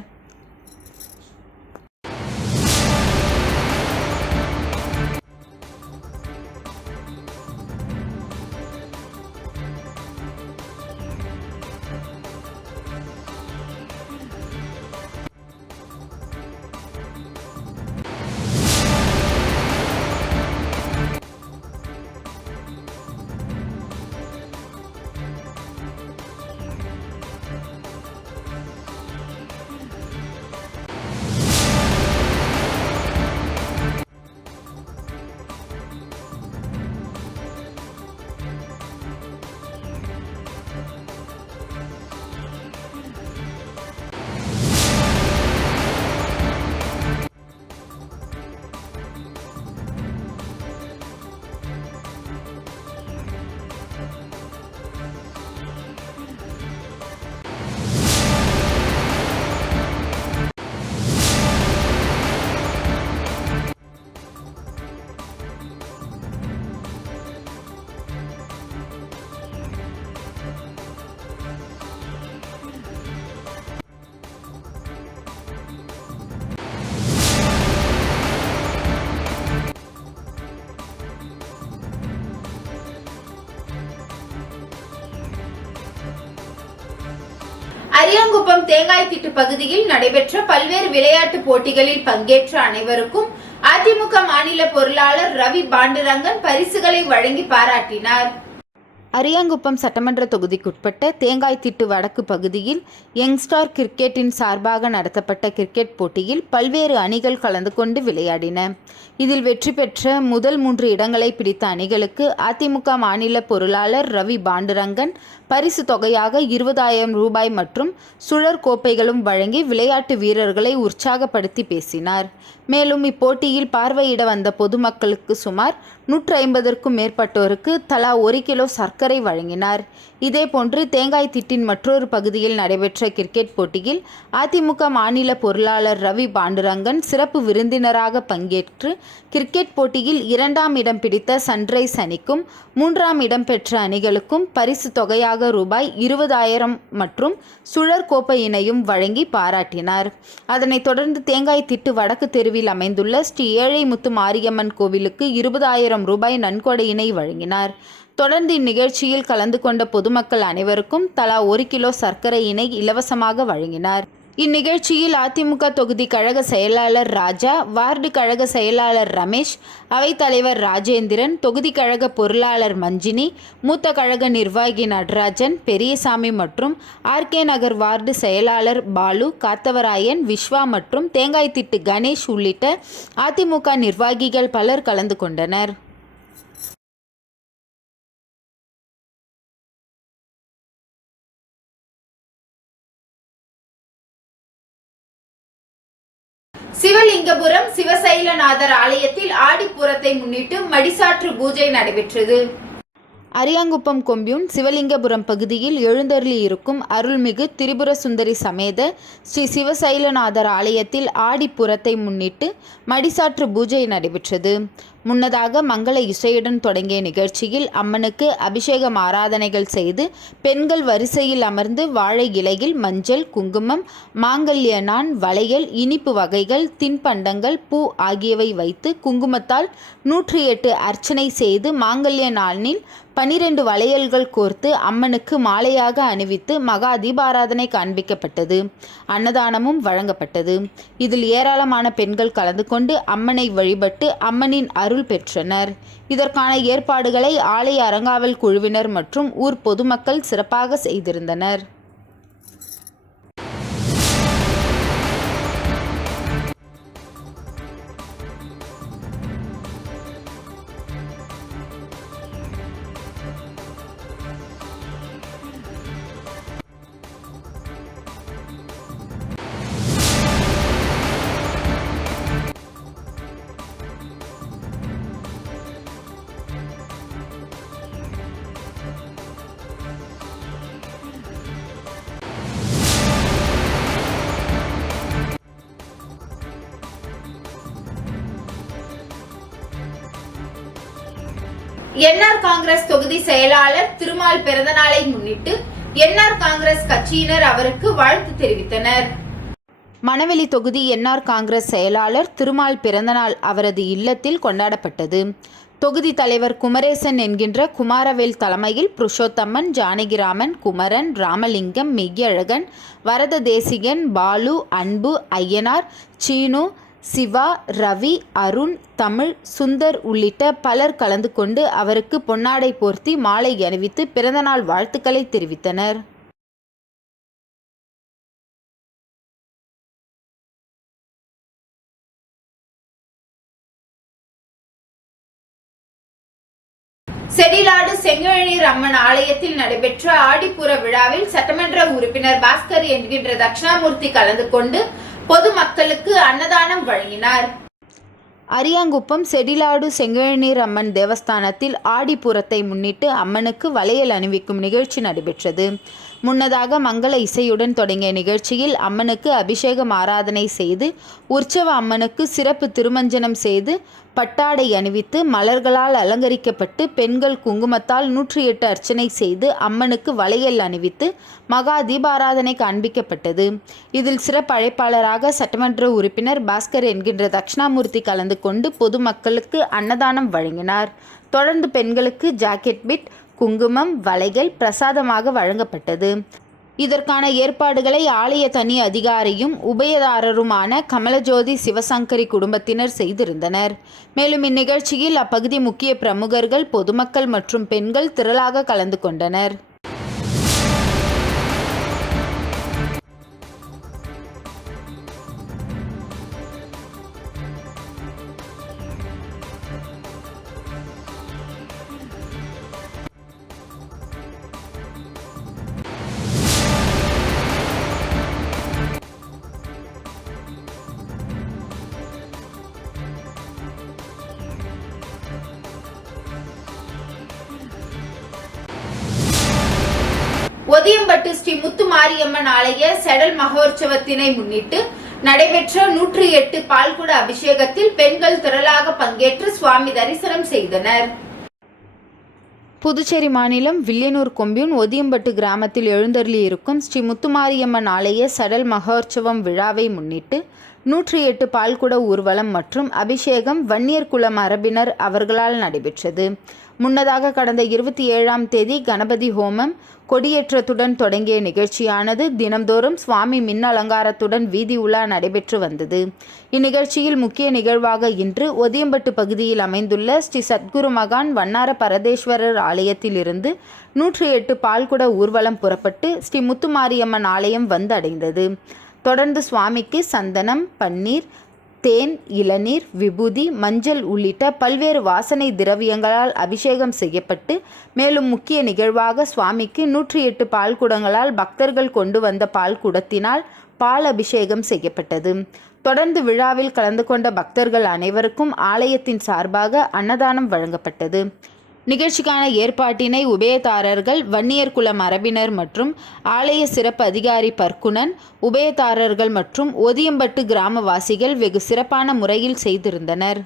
அரியாங்குப்பம் தேங்காய்திட்டு பகுதியில் நடைபெற்ற பல்வேறு விளையாட்டு போட்டிகளில் பங்கேற்ற அனைவருக்கும் அதிமுக மாநில பொருளாளர் ரவி பாண்டுரங்கன் பரிசுகளை வழங்கி பாராட்டினார். அரியாங்குப்பம் சட்டமன்ற தொகுதிக்குட்பட்ட தேங்காய்திட்டு வடக்கு பகுதியில் யங்ஸ்டார் கிரிக்கெட்டின் சார்பாக நடத்தப்பட்ட கிரிக்கெட் போட்டியில் பல்வேறு அணிகள் கலந்து கொண்டு விளையாடின. இதில் வெற்றி பெற்ற முதல் 3 இடங்களை பிடித்த அணிகளுக்கு அதிமுக மாநில பொருளாளர் ரவி பாண்டுரங்கன் பரிசு தொகையாக 20,000 ரூபாய் மற்றும் சுழற் கோப்பைகளும் வழங்கி விளையாட்டு வீரர்களை உற்சாகப்படுத்தி பேசினார். மேலும் இப்போட்டியில் பார்வையிட வந்த பொதுமக்களுக்கு சுமார் 150க்கும் மேற்பட்டோருக்கு தலா 1 கிலோ சர்க்கரை வழங்கினார். இதேபோன்று தேங்காய்திட்டின் மற்றொரு பகுதியில் நடைபெற்ற கிரிக்கெட் போட்டியில் அதிமுக மாநில பொருளாளர் ரவி பாண்டுரங்கன் சிறப்பு விருந்தினராக பங்கேற்று கிரிக்கெட் போட்டியில் 2ஆம் இடம் பிடித்த சன்ரைஸ் அணிக்கும் 3ஆம் இடம் பெற்ற அணிகளுக்கும் பரிசு தொகையாக ரூபாய் 20,000 மற்றும் சுழற் கோப்பையினையும் வழங்கி பாராட்டினார். அதனைத் தொடர்ந்து தேங்காய்திட்டு வடக்கு தெருவில் அமைந்துள்ள ஸ்ரீ ஏழைமுத்து மாரியம்மன் கோவிலுக்கு 20,000 ரூபாய் நன்கொடையினை வழங்கினார். தொடர்ந்து இந்நிகழ்ச்சியில் கலந்து கொண்ட பொதுமக்கள் அனைவருக்கும் தலா 1 கிலோ சர்க்கரையினை இலவசமாக வழங்கினார். இந்நிகழ்ச்சியில் அதிமுக தொகுதி கழக செயலாளர் ராஜா, வார்டு கழக செயலாளர் ரமேஷ், அவைத்தலைவர் ராஜேந்திரன், தொகுதி கழக பொருளாளர் மஞ்சினி, மூத்த கழக நிர்வாகி நடராஜன், பெரியசாமி மற்றும் ஆர்கே நகர் வார்டு செயலாளர் பாலு, காத்தவராயன், விஸ்வா மற்றும் தேங்காய்திட்டு கணேஷ் உள்ளிட்ட அதிமுக நிர்வாகிகள் பலர் கலந்து கொண்டனர். சிவலிங்கபுரம் சிவசைலநாதர் ஆலயத்தில் ஆடிப்பூரத்தை முன்னிட்டு மடிசாற்று பூஜை நடைபெற்றது. அரியாங்குப்பம் கொம்யூன் சிவலிங்கபுரம் பகுதியில் எழுந்தருளி இருக்கும் அருள்மிகு திரிபுர சுந்தரி சமேத ஸ்ரீ சிவசைலநாதர் ஆலயத்தில் ஆடிப்புறத்தை முன்னிட்டு மடிசாற்று பூஜை நடைபெற்றது. முன்னதாக மங்கள இசையுடன் தொடங்கிய நிகழ்ச்சியில் அம்மனுக்கு அபிஷேகம் ஆராதனைகள் செய்து பெண்கள் வரிசையில் அமர்ந்து வாழை இலையில் மஞ்சள், குங்குமம், மாங்கல்ய நாண், வளையல், இனிப்பு வகைகள், தின்பண்டங்கள், பூ ஆகியவை வைத்து குங்குமத்தால் 108 அர்ச்சனை செய்து மாங்கல்ய நாளில் 12 வளையல்கள் கோர்த்து அம்மனுக்கு மாலையாக அணிவித்து மகா தீபாராதனை காண்பிக்கப்பட்டது. அன்னதானமும் வழங்கப்பட்டது. இதில் ஏராளமான பெண்கள் கலந்து கொண்டு அம்மனை வழிபட்டு அம்மனின் அருள் பெற்றனர். இதற்கான ஏற்பாடுகளை ஆலய அறங்காவல் குழுவினர் மற்றும் ஊர் பொதுமக்கள் சிறப்பாக செய்திருந்தனர். என்ஆர் காங்கிரஸ் தொகுதி செயலாளர் திருமால் பிறந்தநாளை முன்னிட்டு என்ஆர் காங்கிரஸ் கட்சியினர் அவருக்கு வாழ்த்து தெரிவித்தனர். மணவெளி தொகுதி என்ஆர் காங்கிரஸ் செயலாளர் திருமால் பிறந்தநாள் அவரது இல்லத்தில் கொண்டாடப்பட்டது. தொகுதி தலைவர் குமரேசன் என்கின்ற குமாரவேல் தலைமையில் புருஷோத்தம்மன், ஜானகிராமன், குமரன், ராமலிங்கம், மெய்யழகன், வரத தேசிகன், பாலு, அன்பு, ஐயனார், சீனு, சிவா, ரவி, அருண், தமிழ், சுந்தர் உள்ளிட்ட பலர் கலந்து கொண்டு அவருக்கு பொன்னாடை போர்த்தி மாலை அணிவித்து பிறந்தநாள் வாழ்த்துக்களை தெரிவித்தனர். செடிலாடு செங்கழநீர் அம்மன் ஆலயத்தில் நடைபெற்ற ஆடிப்பூர விழாவில் சட்டமன்ற உறுப்பினர் பாஸ்கர் என்கின்ற தட்சிணாமூர்த்தி கலந்து கொண்டு பொதுமக்களுக்கு அன்னதானம் வழங்கினார். அரியாங்குப்பம் செடிலாடு செங்கழநீர் அம்மன் தேவஸ்தானத்தில் ஆடிப்பூரத்தை முன்னிட்டு அம்மனுக்கு வளையல் அணிவிக்கும் நிகழ்ச்சி நடைபெற்றது. முன்னதாக மங்கள இசையுடன் தொடங்கிய நிகழ்ச்சியில் அம்மனுக்கு அபிஷேகம் ஆராதனை செய்து உற்சவ அம்மனுக்கு சிறப்பு திருமஞ்சனம் செய்து பட்டாடை அணிவித்து மலர்களால் அலங்கரிக்கப்பட்டு பெண்கள் குங்குமத்தால் 108 அர்ச்சனை செய்து அம்மனுக்கு வளையல் அணிவித்து மகா தீபாராதனை காண்பிக்கப்பட்டது. இதில் சிறப்பு அழைப்பாளராக சட்டமன்ற உறுப்பினர் பாஸ்கர் என்கின்ற தட்சிணாமூர்த்தி கலந்து கொண்டு பொதுமக்களுக்கு அன்னதானம் வழங்கினார். தொடர்ந்து பெண்களுக்கு ஜாக்கெட் பிட், குங்குமம், வளைகள் பிரசாதமாக வழங்கப்பட்டது. இதற்கான ஏற்பாடுகளை ஆலய தனி அதிகாரியும் உபயதாரருமான கமலஜோதி சிவசங்கரி குடும்பத்தினர் செய்திருந்தனர். மேலும் இந்நிகழ்ச்சியில் அப்பகுதி முக்கிய பிரமுகர்கள், பொதுமக்கள் மற்றும் பெண்கள் திரளாக கலந்து கொண்டனர். ஒதியம்பட்டு ஸ்ரீ முத்து மாரியம்மன் ஆலய செடல் மகோற்சவத்தினை முன்னிட்டு நடைபெற்ற 108 பால்குட அபிஷேகத்தில் பெண்கள் திரளாக பங்கேற்று சுவாமி தரிசனம் செய்தனர். புதுச்சேரி மாநிலம் வில்லியனூர் கொம்யூன் ஒதியம்பட்டு கிராமத்தில் எழுந்தருளியிருக்கும் ஸ்ரீ முத்துமாரியம்மன் ஆலய சடல் மகோற்சவம் விழாவை முன்னிட்டு 108 பால்குட ஊர்வலம் மற்றும் அபிஷேகம் வன்னியர் குல மரபினர் அவர்களால் நடைபெற்றது. முன்னதாக கடந்த 27ஆம் தேதி கணபதி ஹோமம் கொடியேற்றத்துடன் தொடங்கிய நிகழ்ச்சியானது தினம்தோறும் சுவாமி மின் அலங்காரத்துடன் வீதி உலா நடைபெற்று வந்தது. இந்நிகழ்ச்சியில் முக்கிய நிகழ்வாக இன்று ஒதியம்பட்டு பகுதியில் அமைந்துள்ள ஸ்ரீ சத்குரு மகான் வண்ணார பரதேஸ்வரர் ஆலயத்தில் இருந்து 108 பால்குட ஊர்வலம் புறப்பட்டு ஸ்ரீ முத்துமாரியம்மன் ஆலயம் வந்து அடைந்தது. தொடர்ந்து சுவாமிக்கு சந்தனம், பன்னீர், தேன், இளநீர், விபூதி, மஞ்சள் உள்ளிட்ட பல்வேறு வாசனை திரவியங்களால் அபிஷேகம் செய்யப்பட்டு மேலும் முக்கிய நிகழ்வாக சுவாமிக்கு 108 பால் குடங்களால் பக்தர்கள் கொண்டு வந்த பால் குடத்தினால் பால் அபிஷேகம் செய்யப்பட்டது. தொடர்ந்து விழாவில் கலந்து கொண்ட பக்தர்கள் அனைவருக்கும் ஆலயத்தின் சார்பாக அன்னதானம் வழங்கப்பட்டது. நிகழ்ச்சிக்கான ஏற்பாட்டினை உபயதாரர்கள், வன்னியர் குல மரபினர் மற்றும் ஆலய சிறப்பு அதிகாரி பர்க்குணன், உபயதாரர்கள் மற்றும் ஒதியம்பட்டு கிராமவாசிகள் வெகு சிறப்பான முறையில் செய்திருந்தனர்.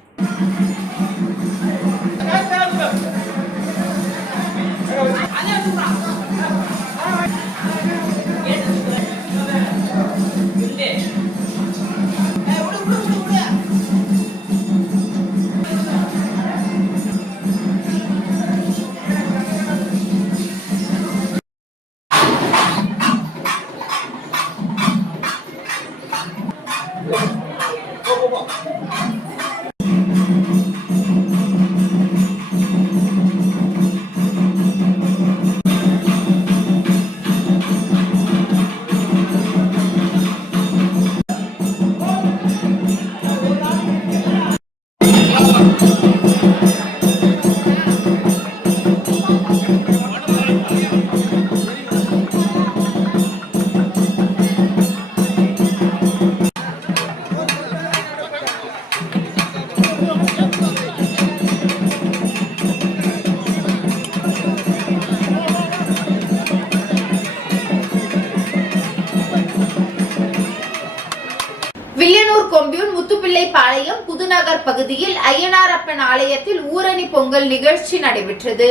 வில்லியனூர் கொம்பியூன் முத்துப்பிள்ளைபாளையம் புதுநகர் பகுதியில் ஐயனாரப்பன் ஆலயத்தில் ஊரணி பொங்கல் நிகழ்ச்சி நடைபெற்றது.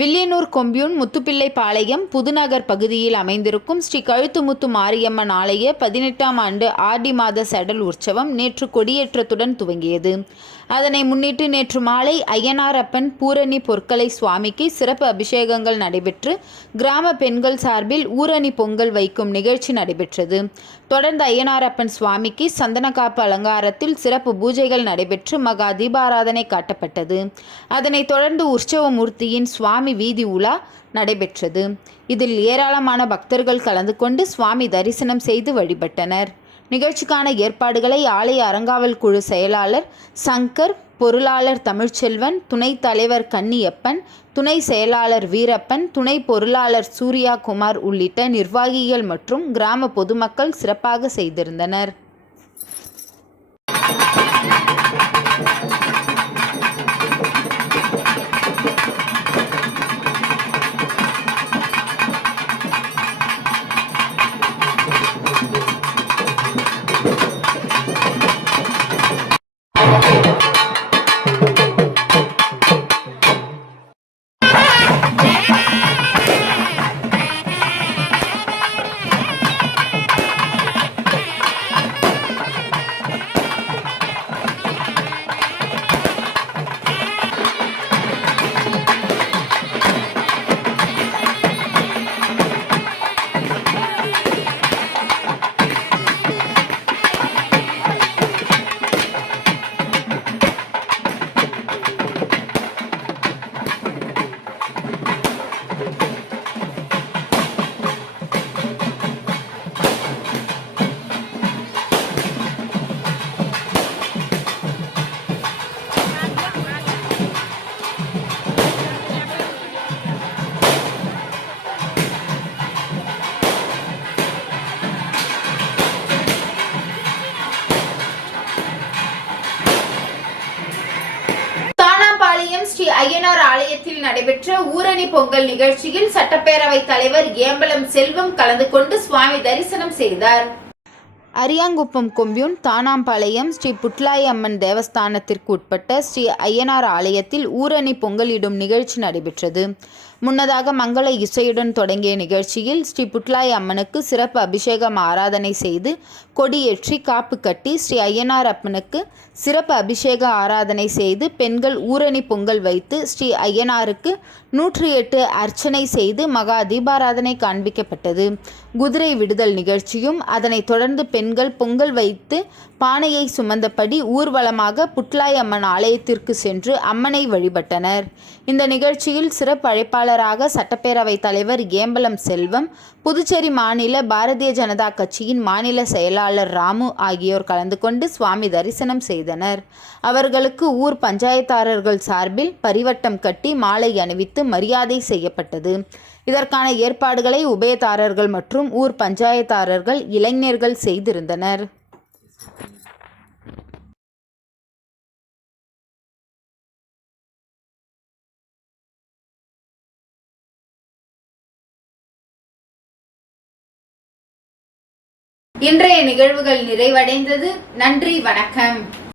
வில்லியனூர் கொம்பியூன் முத்துப்பிள்ளைபாளையம் புதுநகர் பகுதியில் அமைந்திருக்கும் ஸ்ரீ கழுத்துமுத்து மாரியம்மன் ஆலய 18ஆம் ஆண்டு ஆடி மாத செடல் உற்சவம் நேற்று கொடியேற்றத்துடன் துவங்கியது. அதனை முன்னிட்டு நேற்று மாலை ஐயனாரப்பன் பூரணி பொற்களை சுவாமிக்கு சிறப்பு அபிஷேகங்கள் நடைபெற்று கிராம பெண்கள் சார்பில் ஊரணி பொங்கல் வைக்கும் நிகழ்ச்சி நடைபெற்றது. தொடர்ந்து ஐயனாரப்பன் சுவாமிக்கு சந்தனக்காப்பு அலங்காரத்தில் சிறப்பு பூஜைகள் நடைபெற்று மகா தீபாராதனை காட்டப்பட்டது. அதனைத் தொடர்ந்து உற்சவமூர்த்தியின் சுவாமி வீதி உலா நடைபெற்றது. இதில் ஏராளமான பக்தர்கள் கலந்து கொண்டு சுவாமி தரிசனம் செய்து வழிபட்டனர். நிகழ்ச்சிக்கான ஏற்பாடுகளை ஆலய அறங்காவல் குழு செயலாளர் சங்கர், பொருளாளர் தமிழ்ச்செல்வன், துணைத் தலைவர் கன்னியப்பன், துணை செயலாளர் வீரப்பன், துணை பொருளாளர் சூர்யா குமார் உள்ளிட்ட நிர்வாகிகள் மற்றும் கிராம பொதுமக்கள் சிறப்பாக செய்திருந்தனர். ஸ்ரீ ஐயனார் ஆலயத்தில் நடைபெற்ற ஊரணி பொங்கல் நிகழ்ச்சியில் சட்டப்பேரவைத் தலைவர் ஏம்பலம் செல்வம் கலந்து கொண்டு சுவாமி தரிசனம் செய்தார். அரியாங்குப்பம் கொம்பியூன் தானாம்பாளையம் ஸ்ரீ புட்லாய் அம்மன் தேவஸ்தானத்திற்கு உட்பட்ட ஸ்ரீ ஐயனார் ஆலயத்தில் ஊரணி பொங்கலிடும் நிகழ்ச்சி நடைபெற்றது. முன்னதாக மங்கள இசையுடன் தொடங்கிய நிகழ்ச்சியில் ஸ்ரீ புட்லாய் அம்மனுக்கு சிறப்பு அபிஷேகம் ஆராதனை செய்து கொடியேற்றி காப்பு கட்டி ஸ்ரீ ஐயனார் அப்பனுக்கு சிறப்பு அபிஷேக ஆராதனை செய்து பெண்கள் ஊரணி பொங்கல் வைத்து ஸ்ரீ ஐயனாருக்கு 108 அர்ச்சனை செய்து மகா தீபாராதனை காண்பிக்கப்பட்டது. குதிரை விடுதல் நிகழ்ச்சியும் அதனைத் தொடர்ந்து பெண்கள் பொங்கல் வைத்து பானையை சுமந்தபடி ஊர்வலமாக புட்லாய் அம்மன் ஆலயத்திற்கு சென்று அம்மனை வழிபட்டனர். இந்த நிகழ்ச்சியில் சிறப்பு அழைப்பாளராக சட்டப்பேரவைத் தலைவர் ஏம்பலம் செல்வம், புதுச்சேரி மாநில பாரதிய ஜனதா கட்சியின் மாநில செயலாளர் ராமு ஆகியோர் கலந்து கொண்டு சுவாமி தரிசனம் செய்தனர். அவர்களுக்கு ஊர் பஞ்சாயத்தாரர்கள் சார்பில் பரிவட்டம் கட்டி மாலை அணிவித்து மரியாதை செய்யப்பட்டது. இதற்கான ஏற்பாடுகளை உபயதாரர்கள் மற்றும் ஊர் பஞ்சாயத்தாரர்கள், இளைஞர்கள் செய்திருந்தனர். இன்றைய நிகழ்வுகள் நிறைவடைந்தது. நன்றி, வணக்கம்.